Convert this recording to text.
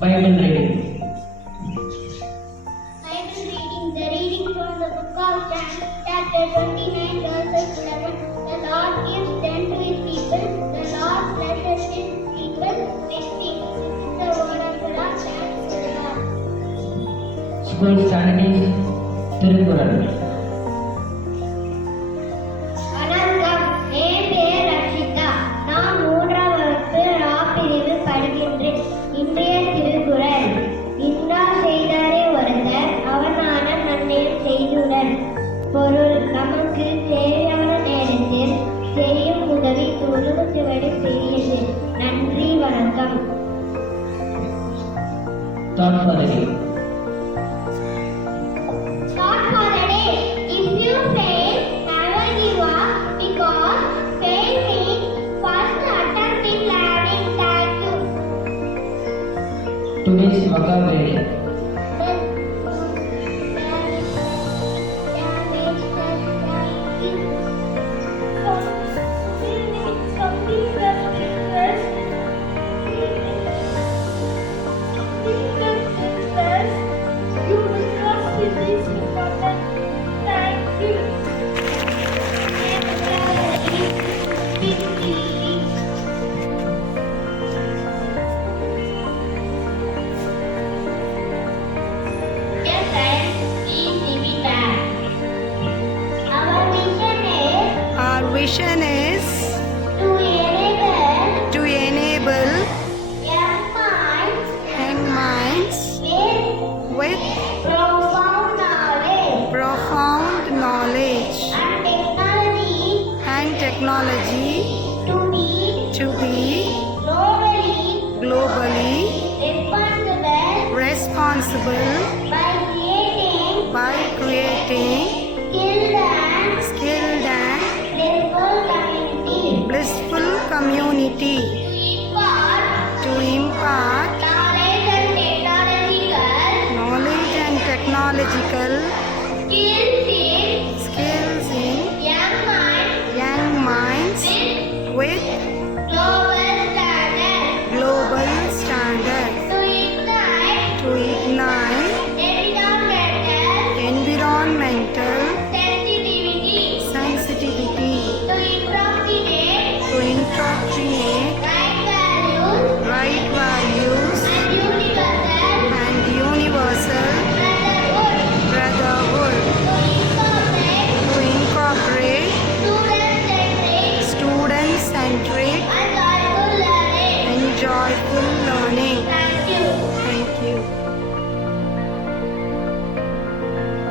Bible reading. Bible reading. The reading from the book of John, chapter 29, verses 11. The Lord gives them to his people. The Lord blesses his people with peace. This is the word of the Lord. Thanks to the Lord. School studies. Thirukkural. வணக்கம். என் பெயர் ரட்சிதா. நான் 3ஆம் வகுப்பு ரா பிரிவில் படிக்கின்றேன். இன்றைய திருக்குறள். இன்னார் செய்தாரே ஒருத்தர் அவனான நன்னயம் செய்துடன். பொருள். நமக்கு தேவையான நேரத்தில் செய்யும் உதவி உலகத்தை விட பெரியது. நன்றி. வணக்கம். Thought for the day. Thought for the day. If you fail, never give up, because fail means first attempt in learning. Thank you. Today's vocabulary. Our vision is to enable young minds with profound knowledge and technology to be globally responsible by creating skilled and blissful community to impart knowledge and technological